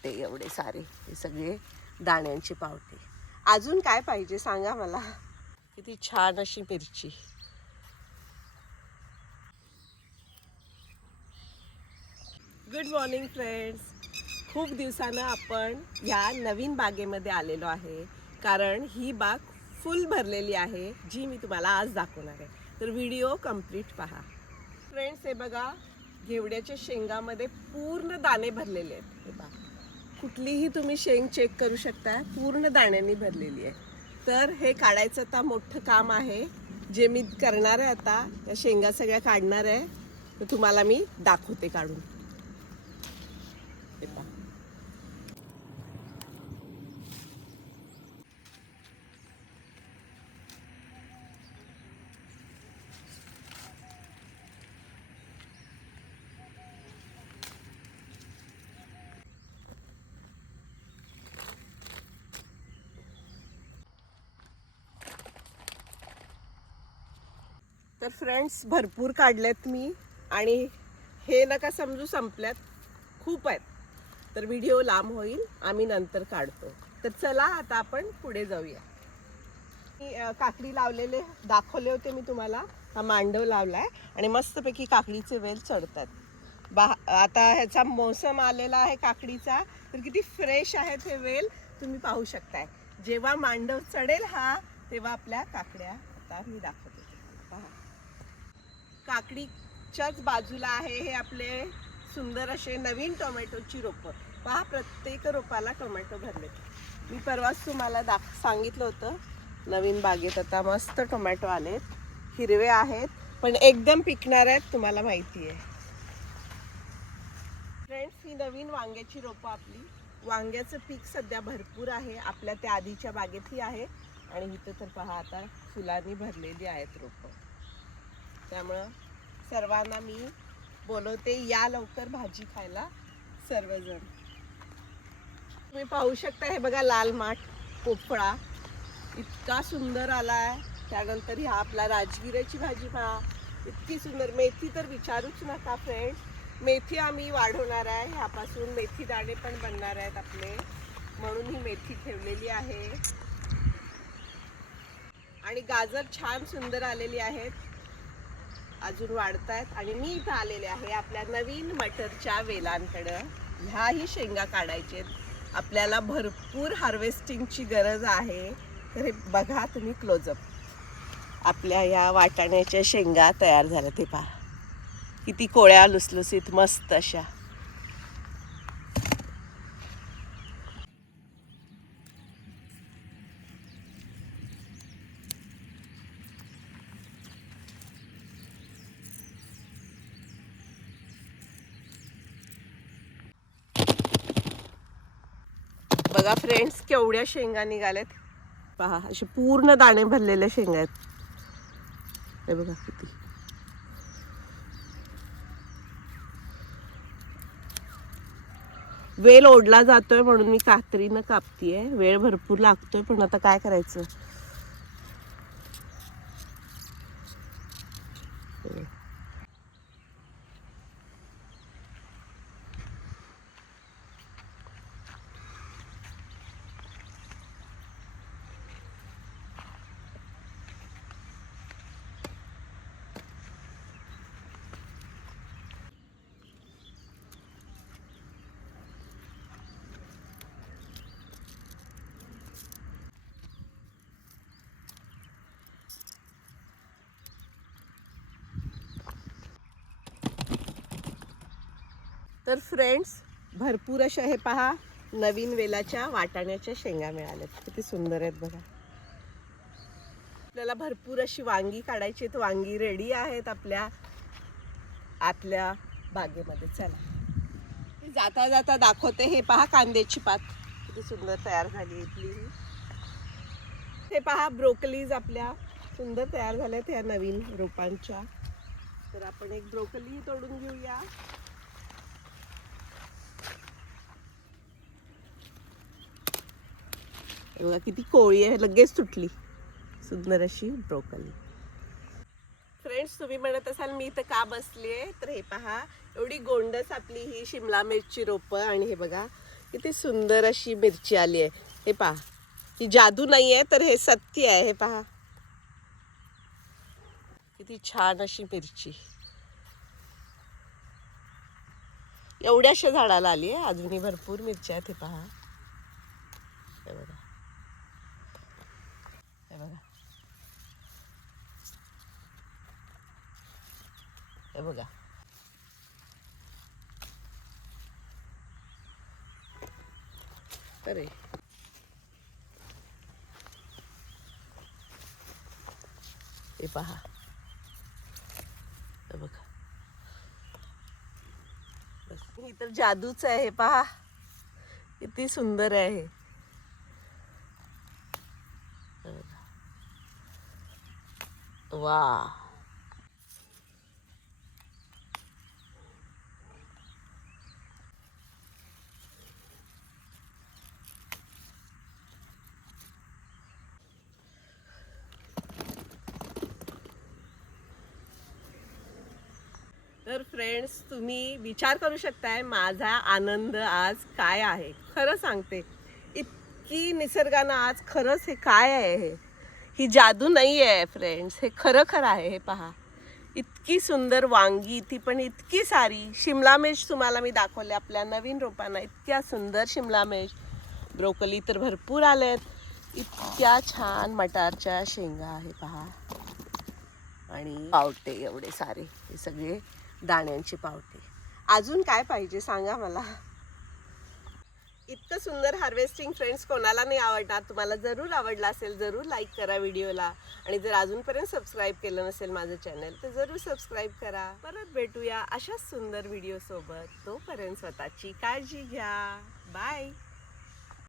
पावटे एवढे सारे, हे सगळे दाण्यांचे पावटे. अजून काय पाहिजे सांगा मला. किती छान अशी मिरची. Good morning friends. खूप दिवसानं आपण ह्या नवीन बागेमध्ये आलेलो आहे, कारण ही बाग फुल भरलेली आहे, जी मी तुम्हाला आज दाखवणार आहे. तर व्हिडिओ कंप्लीट पहा. फ्रेंड्स, हे बघा, घेवड्याच्या शेंगामध्ये पूर्ण दाणे भरलेले आहेत. हे बघा, कुठलीही तुम्ही शेंग चेक करू शकता, पूर्ण दाण्यांनी भरलेली आहे. तर हे काढायचं आता मोठं काम आहे, जे मी करणार आहे. आता या शेंगा सगळ्या काढणार आहे, तर तुम्हाला मी दाखवते काढून. हे पहा. तर फ्रेंड्स, भरपूर काढलेत मी, आणि हे नका समजू संपल्यात, खूप आहेत. तर व्हिडिओ लांब होईल, आम्ही नंतर काढतो. तर चला आता आपण पुढे जाऊया. मी काकडी लावलेले दाखवले होते मी तुम्हाला. हा मांडव लावलाय आणि मस्तपैकी काकडीचे वेल चढतात. आता ह्याचा मोसम आलेला आहे काकडीचा, तर किती फ्रेश आहेत हे वेल तुम्ही पाहू शकताय. जेव्हा मांडव चढेल हा, तेव्हा आपल्या काकड्या आता मी दाखवते. पहा, काकडीच्याच बाजूला आहे हे आपले सुंदर असे नवीन टोमॅटोची रोपं. पहा, प्रत्येक रोपाला टोमॅटो भरले. मी परवाच तुम्हाला सांगितलं होतं, नवीन बागेत आता मस्त टोमॅटो आलेत, हिरवे आहेत, पण एकदम पिकणार आहेत, तुम्हाला माहिती आहे. फ्रेंड्स, ही नवीन वांग्याची रोपं आपली. वांग्याचं पीक सध्या भरपूर आहे, आपल्या त्या आधीच्या बागेतही आहे, आणि इथं तर पहा आता फुलांनी भरलेली आहेत रोपं. त्यामुळं सर्वांना मी बोलवते, या लवकर भाजी खायला सर्वजण. तुम्ही पाहू शकता, हे बघा, लाल माठ पोपळा इतका सुंदर आलाय. त्यानंतर ह्या आपला राजगिराची भाजी पहा, इतकी सुंदर. मेथी तर विचारूच नका फ्रेंड्स, मेथी आम्ही वाढवणार आहे. ह्यापासून मेथी दाणे पण बनणार आहेत आपले, म्हणून ही मेथी ठेवलेली आहे. आणि गाजर छान सुंदर आलेली आहेत, अजून वाढतायत. आणि मी इथं आलेले आहे आपल्या नवीन मटरच्या वेलांकडं. ह्याही शेंगा काढायचे, आपल्याला भरपूर हार्वेस्टिंगची गरज आहे. तर हे बघा तुम्ही क्लोजअप, आपल्या या वाटाण्याच्या शेंगा तयार झाल्या. ते पहा, किती कोळ्या लुसलुसीत मस्त अशा. बघा फ्रेंड्स, केवढ्या शेंगा निघाल्यात. पहा, असे पूर्ण दाणे भरलेल्या शेंगा आहेत. हे बघा किती. वेल ओढला जातोय म्हणून मी कात्रीनं कापतीये. वेळ भरपूर लागतोय, पण आता काय करायचं. तर फ्रेंड्स, भरपूर अशा हे पहा नवीन वेलाच्या वाटाण्याच्या शेंगा मिळाल्यात. किती सुंदर आहेत बघा. आपल्याला भरपूर अशी वांगी काढायची आहेत. वांगी रेडी आहेत आपल्या आतल्या बागेमध्ये. चला, जाता जाता दाखवते. हे पहा, कांद्याची पात किती सुंदर तयार झाली इथली. हे पहा, ब्रोकलीज आपल्या सुंदर तयार झाल्यात या नवीन रोपांच्या. तर आपण एक ब्रोकली तोडून घेऊया. बघा किती कोळी आहे, लगेच तुटली. सुंदर अशी ब्रोकली. फ्रेंड्स, तुम्ही म्हणत असाल मी इथं का बसली आहे, तर हे पहा, एवढी गोंडस आपली ही शिमला मिरची रोपं. आणि हे बघा, किती सुंदर अशी मिरची आली आहे. हे पहा, ही जादू नाही आहे तर हे सत्य आहे. हे पहा किती छान अशी मिरची एवढ्याशा झाडाला आली आहे. अजूनही भरपूर मिरच्या आहेत. हे पहा, हे बघा, हे बघा, हे बघा. अरे हे पहा, हे बघा, बस ही तर जादूच आहे. हे पहा किती सुंदर आहे. हे बघा. वा, तर फ्रेंड्स, तुम्ही विचार करू शकताय माझा आनंद आज काय आहे. खरं सांगते, इतकी निसर्गानं आज खरंच हे काय आहे. ही जादू नाही आहे फ्रेंड्स, हे खरं खरं आहे. हे पहा, इतकी सुंदर वांगी, ती पण इतकी सारी. शिमला मिर्च तुम्हाला मी दाखवले आपल्या नवीन रोपांना, इतक्या सुंदर शिमला मिर्च. ब्रोकोली तर भरपूर आलेत. इतक्या छान मटारच्या शेंगा आहे पहा, आणि पावटे एवढे सारे, हे सगळे दाण्यांचे पावटे. अजून काय पाहिजे सांगा मला. इतकं सुंदर हार्वेस्टिंग फ्रेंड्स कोणाला नाही आवडणार. तुम्हाला जरूर आवडला असेल, जरूर लाईक करा व्हिडिओला. आणि जर अजूनपर्यंत सबस्क्राईब केलं नसेल माझं चॅनल तर जरूर सबस्क्राईब करा. परत भेटूया अशाच सुंदर व्हिडिओ सोबत. तोपर्यंत स्वतःची काळजी घ्या. बाय.